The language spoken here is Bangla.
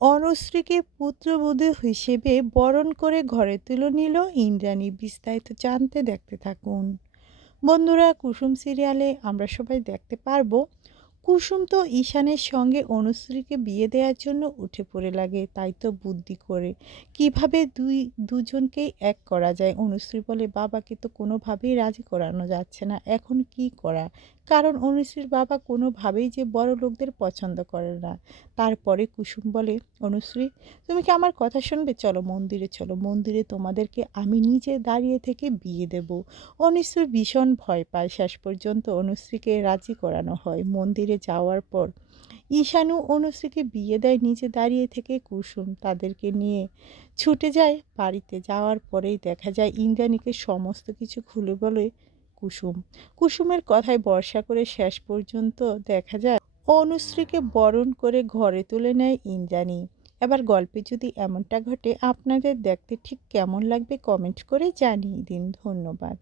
অনুশ্রীকে পুত্রবধূ হিসেবে বরণ করে ঘরে তুলে নিল ইন্দ্রাণী। বিস্তারিত জানতে দেখতে থাকুন। বন্ধুরা, কুসুম সিরিয়ালে আমরা সবাই দেখতে পারবো কুসুম তো ঈশানের সঙ্গে অনুশ্রীকে বিয়ে দেওয়ার জন্য উঠে পড়ে লাগে। তাই তো বুদ্ধি করে কিভাবে দুজনকেই এক করা যায়। অনুশ্রী বলে, বাবাকে তো কোনোভাবেই রাজি করানো যাচ্ছে না, এখন কি করা? কারণ অনুশ্রীর বাবা কোনোভাবেই যে বড় লোকদের পছন্দ করে না। তারপরে কুসুম বলে, অনুশ্রী তুমি কি আমার কথা শুনবে? চলো মন্দিরে, চলো মন্দিরে, তোমাদেরকে আমি নিজে দাঁড়িয়ে থেকে বিয়ে দেব। অনুশ্রী ভীষণ ভয় পায়। শেষ পর্যন্ত অনুশ্রীকে রাজি করানো হয়। মন্দিরে যাওয়ার পর ঈশানু অনুশ্রীকে বিয়ে দেয় নিজে দাঁড়িয়ে থেকে। কুসুম তাদেরকে নিয়ে ছুটে যায় বাড়িতে। যাওয়ার পরেই দেখা যায় ইন্দ্রাণীকে সমস্ত কিছু খুলে বলে কুসুম। কুসুমের কথায় ভরসা করে শেষ পর্যন্ত দেখা যায় অনুশ্রীকে বরণ করে ঘরে তুলে নেয় ইন্দ্রাণী। এবার গল্পে যদি এমনটা ঘটে, আপনাদের দেখতে ঠিক কেমন লাগবে কমেন্ট করে জানিয়ে দিন। ধন্যবাদ।